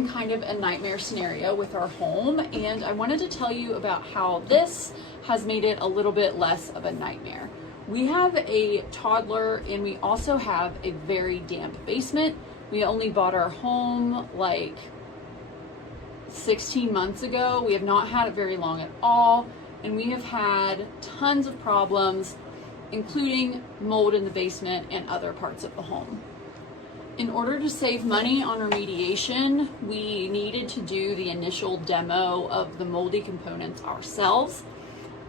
in kind of a nightmare scenario with our home, and I wanted to tell you about how this has made it a little bit less of a nightmare. We have a toddler and we also have a very damp basement. We only bought our home like 16 months ago. We have not had it very long at all, and we have had tons of problems, including mold in the basement and other parts of the home. In order to save money on remediation, we needed to do the initial demo of the moldy components ourselves.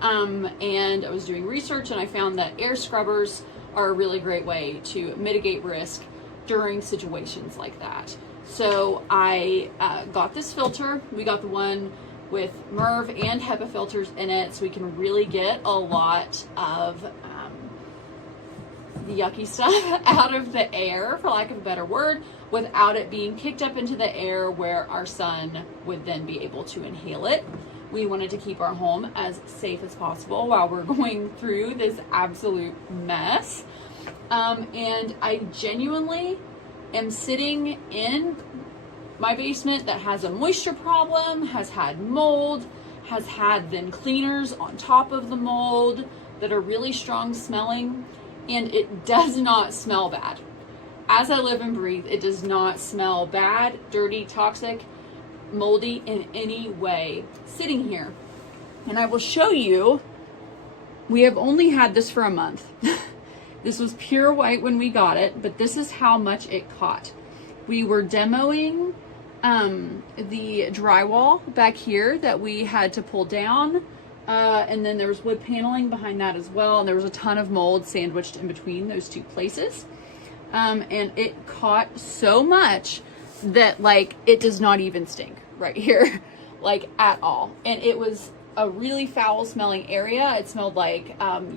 And I was doing research and I found that air scrubbers are a really great way to mitigate risk during situations like that. So I got this filter. We got the one with MERV and HEPA filters in it, so we can really get a lot of the yucky stuff out of the air, for lack of a better word, without it being kicked up into the air where our son would then be able to inhale it. We wanted to keep our home as safe as possible while we're going through this absolute mess. And I genuinely am sitting in my basement that has a moisture problem, has had mold, has had then cleaners on top of the mold that are really strong smelling, and it does not smell bad. As I live and breathe, it does not smell bad, dirty, toxic, moldy in any way sitting here. And I will show you, we have only had this for a month. This was pure white when we got it, but this is how much it caught. We were demoing the drywall back here that we had to pull down. And then there was wood paneling behind that as well. And there was a ton of mold sandwiched in between those two places. And it caught so much that like, it does not even stink right here, like at all. And it was a really foul smelling area. It smelled like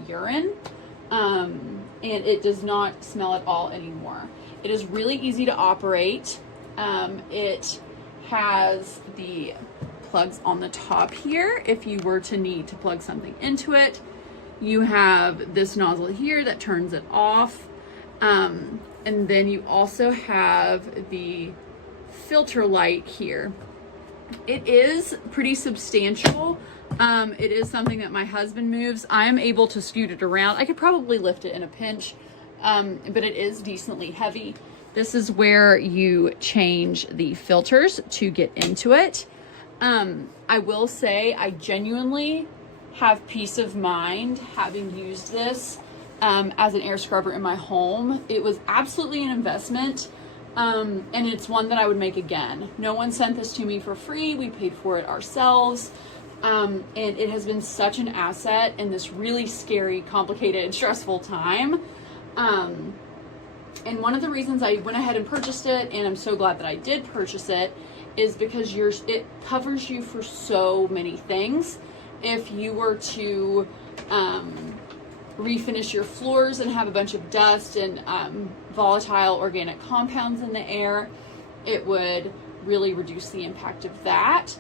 urine. And it does not smell at all anymore. It is really easy to operate. It has the plugs on the top here if you were to need to plug something into it. You have this nozzle here that turns it off. And then you also have the filter light here. It is pretty substantial. It is something that my husband moves. I am able to scoot it around. I could probably lift it in a pinch, but it is decently heavy. This is where you change the filters to get into it. I will say I genuinely have peace of mind having used this as an air scrubber in my home. It was absolutely an investment, and it's one that I would make again. No one sent this to me for free. We paid for it ourselves. And it has been such an asset in this really scary, complicated, stressful time. And one of the reasons I went ahead and purchased it, and I'm so glad that I did purchase it, is because it covers you for so many things. If you were to refinish your floors and have a bunch of dust and volatile organic compounds in the air, it would really reduce the impact of that.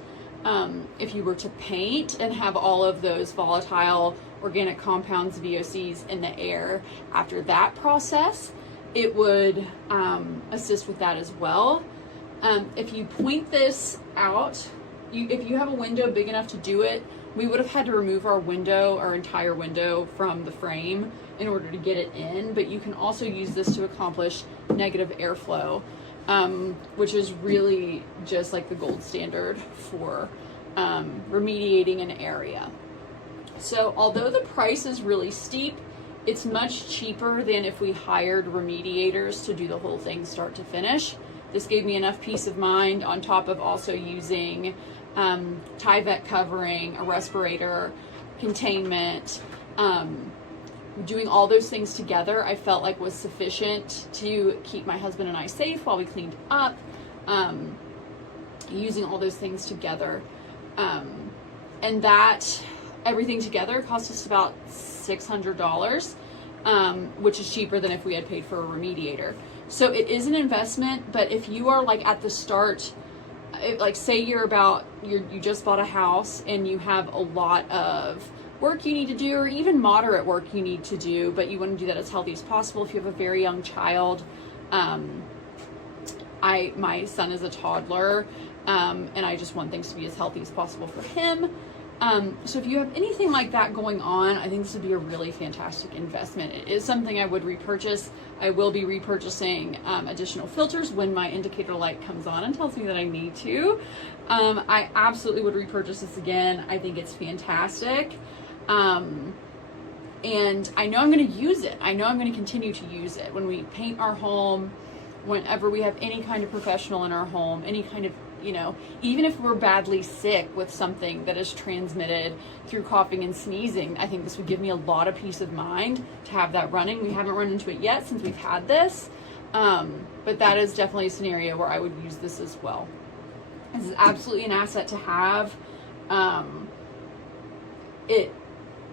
If you were to paint and have all of those volatile organic compounds, VOCs, in the air after that process, it would assist with that as well. If you point this out, if you have a window big enough to do it, we would have had to remove our entire window from the frame in order to get it in, but you can also use this to accomplish negative airflow, which is really just like the gold standard for remediating an area. So although the price is really steep, it's much cheaper than if we hired remediators to do the whole thing start to finish. This gave me enough peace of mind on top of also using Tyvek covering, a respirator, containment, doing all those things together, I felt like was sufficient to keep my husband and I safe while we cleaned up, using all those things together. And that everything together cost us about $600, which is cheaper than if we had paid for a remediator. So it is an investment, but if you are like at the start, like say you just bought a house and you have a lot of work you need to do, or even moderate work you need to do, but you want to do that as healthy as possible. If you have a very young child, My son is a toddler, and I just want things to be as healthy as possible for him. So if you have anything like that going on, I think this would be a really fantastic investment. It is something I would repurchase. I will be repurchasing additional filters when my indicator light comes on and tells me that I need to. I absolutely would repurchase this again. I think it's fantastic. And I know I'm going to use it. I know I'm going to continue to use it when we paint our home, whenever we have any kind of professional in our home, any kind of, you know, even if we're badly sick with something that is transmitted through coughing and sneezing, I think this would give me a lot of peace of mind to have that running. We haven't run into it yet since we've had this, but that is definitely a scenario where I would use this as well. This is absolutely an asset to have.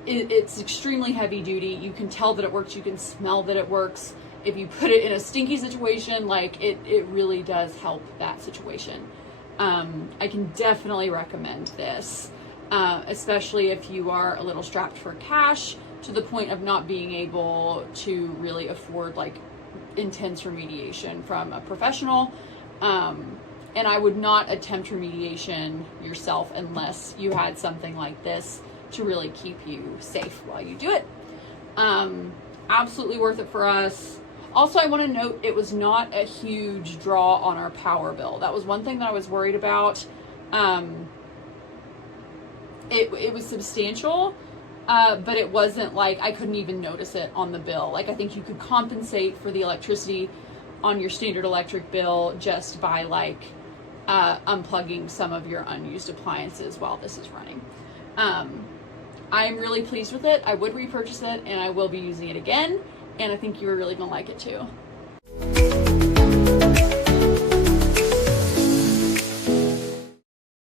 It's extremely heavy duty. You can tell that it works. You can smell that it works. If you put it in a stinky situation, like it really does help that situation. I can definitely recommend this, especially if you are a little strapped for cash to the point of not being able to really afford like intense remediation from a professional. And I would not attempt remediation yourself unless you had something like this to really keep you safe while you do it. Absolutely worth it for us. Also, I want to note it was not a huge draw on our power bill. That was one thing that I was worried about. It was substantial, but it wasn't like I couldn't even notice it on the bill. Like I think you could compensate for the electricity on your standard electric bill just by like unplugging some of your unused appliances while this is running. I'm really pleased with it. I would repurchase it and I will be using it again. And I think you're really going to like it too.